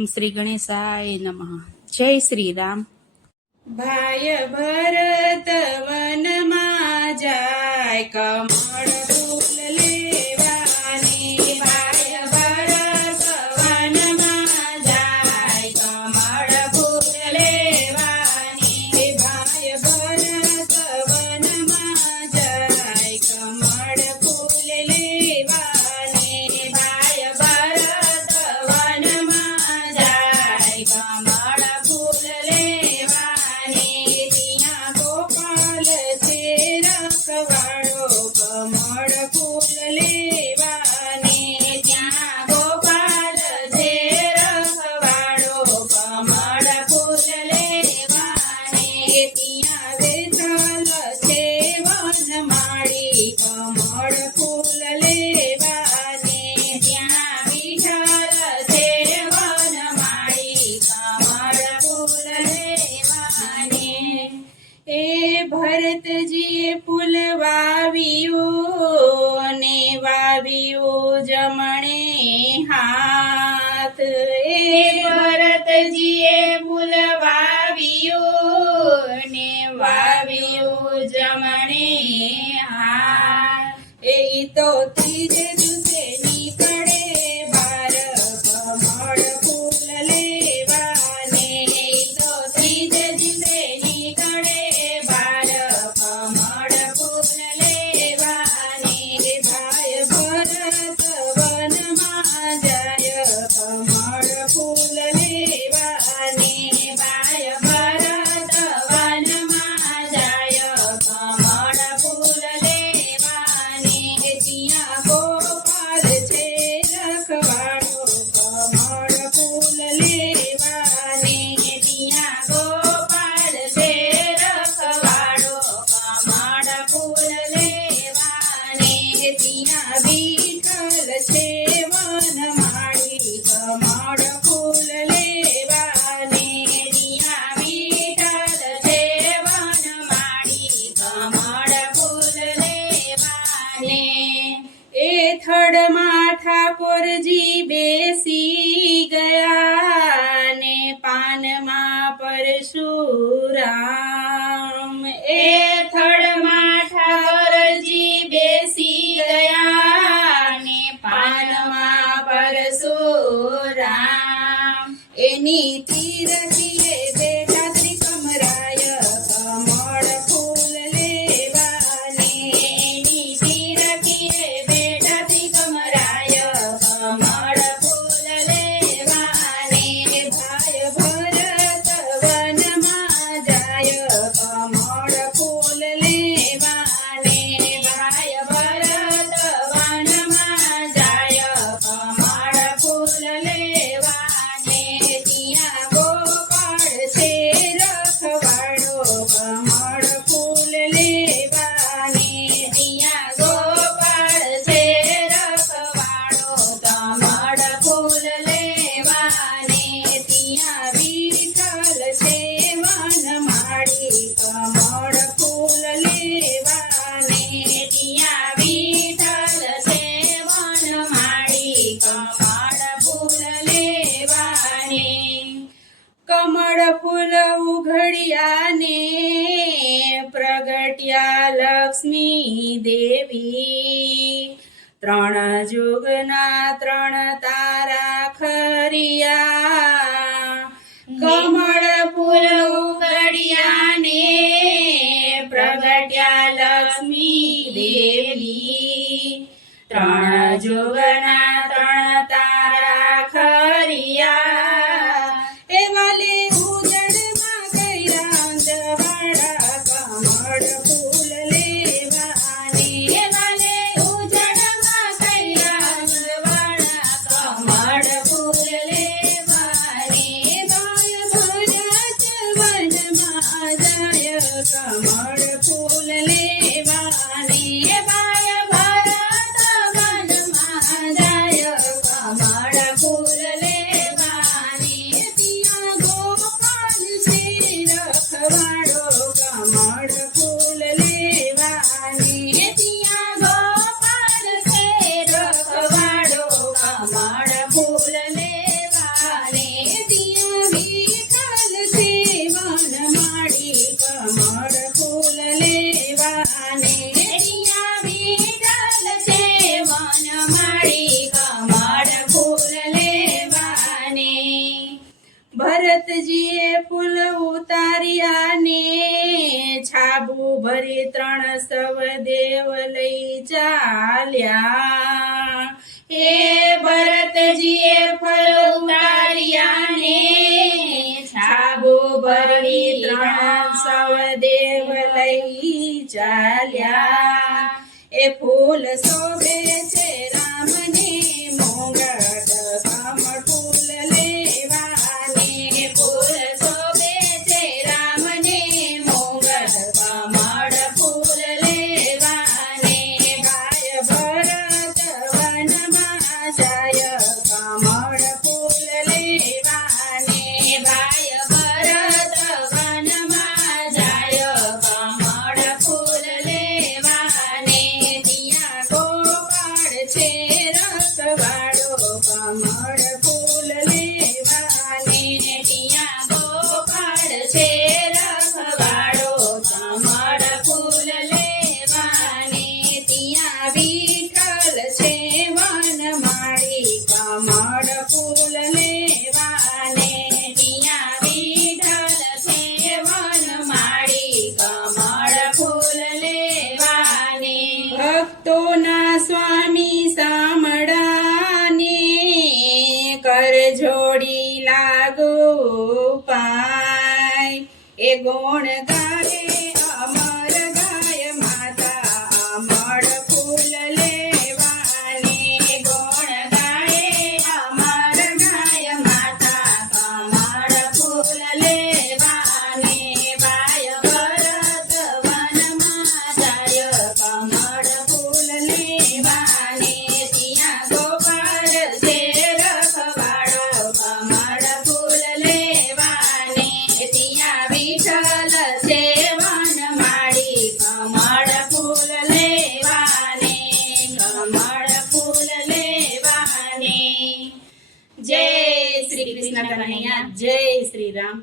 ઓમ શ્રી ગણેશાય નમઃ. જય શ્રી રામ. ભાય ભરત વનમાં જાય કમળ ફૂલ લેવાની. ભાય ભરત વનમાં જાય કમળ ફૂલ લેવાની. ભાય ભરત વનમાં જાય કમળ ફૂલ લેવાની. ભાય ભરત વનમાં જાય કમળ ફૂલ લેવાની. ત્યાં ગોપાલ છે રખવાડો કમળ ફૂલ લેવાની. ત્યાં ગોપાલ છે રખવાડો કમળ ફૂલ લેવાની. ત્યાં વિઠ્ઠલ છે વનમાળી કમળ ફૂલ લેવાની. ત્યાં વિઠ્ઠલ છે વનમાળી કમળ ફૂલ લેવાની. એ ભરતજીએ ફૂલ વાવ્યું ને વાવ્યું જમણે હાથ. એ ભરતજીએ ફૂલ વાવ્યું ને વાવ્યું જમણે હાથ. એ તો ત્રીજે દિવસે નીકળે બાર કમળ ફૂલ લેવાને. તો ત્રીજે દિવસે નીકળે બાર કમળ ફૂલ લેવાને. ભાય ભરત વનમાં જાય કમળ ફૂલ લેવાને. ભાય ભરત વનમાં જાય કમળ ફૂલ લેવાને. ત્યાં ગોપાલ છે રખવાડો કમળ ફૂલ લેવાને. ત્યાં ગોપાલ છે રખવાડો કમળ ફૂલ લેવાને. ત્યાં વિઠ્ઠલ છે વનમાળી કમળ ફૂલ લેવાને. ત્યાં વિઠ્ઠલ છે વનમાળી કમળ ફૂલ લેવાને. એ થડમાં ઠાકોરજી બેસી ગયા ને પાનમાં પરશુરામ. એ થડમાં ઠાકોરજી બેસી ગયા ને પાનમાં પરશુરામ. એની તીરથીએ બેઠા ત્રિકમરાય કમળ ફૂલ લેવાને. એની તીરથીએ બેઠા ત્રિકમરાય કમળ ફૂલ લેવાને. ભાય ભરત વનમાં જાય કમળ ફૂલ લેવાને. ભાય ભરત વનમાં જાય કમળ ફૂલ લેવાને. ત્યાં ગોપાળ છે રખવાડો કમળ ફૂલ લેવાને. ત્યાં ગોપાળ છે રખવાડો કમળ ફૂલ લેવાને. ત્યાં વિઠ્ઠલ છે વનમાળી કમળ ફૂલ લેવાને. ત્યાં વિઠ્ઠલ છે વનમાળી કમળ ફૂલ લેવાને. કમળ ફૂલ ઉઘડ્યા ને પ્રગટ્યા લક્ષ્મી દેવી. ત્રણ જુગના ત્રણ તારા ખરિયા. કમળ ફૂલ ઉઘડ્યા ને પ્રગટ્યા લક્ષ્મી દેવી. ત્રણ જુગના ત્રણ તારા ખરિયા. એ વાલે ઉજળમાં કર્યા અંજવાળા કમળ ફૂલ લેવાને. એ વાલે ઉજળમાં કર્યા અંજવાળા કમળ ફૂલ લેવાને. ભાય ભરત વનમાં જાય કમળ ફૂલ લેવાને. ભાય ભરત વનમાં જાય કમળ ફૂલ લેવાને. ત્યાં ગોપાલ છે રખવાડો કમળ ફૂલ લેવાને. ત્યાં ગોપાલ છે રખવાડો કમળ ફૂલ લેવાને. કમળ ફૂલ લેવાને ટીયા વિઠ્ઠલ છે વનમાળી કમળ ફૂલ લેવાને ભરતજીએ ફૂલ ઉતાર્યા ને છાબુ ભરી 300 દેવ લઈ ચાલ્યા હે ભરતજીએ ફૂલ ઉતાર્યા ને છાબુ ભરી 300 દેવ લઈ ચાલ્યા એ ફૂલ શોભે છે રામને મોંગટ કમળ ફૂલ લેવાને ફૂલ શોભે છે રામને મોંગટ કમળ ફૂલ લેવાને ભાઈ ભરત વનમાં જાય કમળ ફૂલ લેવાને ભાઈ ભરત વનમાં જાય કમળ ફૂલ લેવાને ત્યાં ગોપાળ છે રખવાડો કમળ ફૂલ લેવાને ત્યાં ગોપાળ છે રખવાડો કમળ ફૂલ લેવાને ત્યાં વિઠ્ઠલ છે વનમાળી કમળ ફૂલ લેવાને ત્યાં વિઠ્ઠલ છે વનમાળી કમળ ફૂલ લેવાને ભક્તોના સ્વામી સામડાને કર જોડી લાગો પાય એ ગુણ ગાય અમર ગાય માતા અમર ફૂલ લેવાને ગુણ ગાય અમર ગાય માતા કમળ ફૂલ લેવાને બાય ભરત વનમાં જાય કમળ ફૂલ લેવાને ત્યાં ગોપાળ છે રખવાડો કમળ ફૂલ લેવાને ત્યાં વિઠ્ઠલ છે વનમાળી કમળ ફૂલ લેવાને કમળ ફૂલ લેવાને જય શ્રી કૃષ્ણ કનૈયા જય શ્રી રામ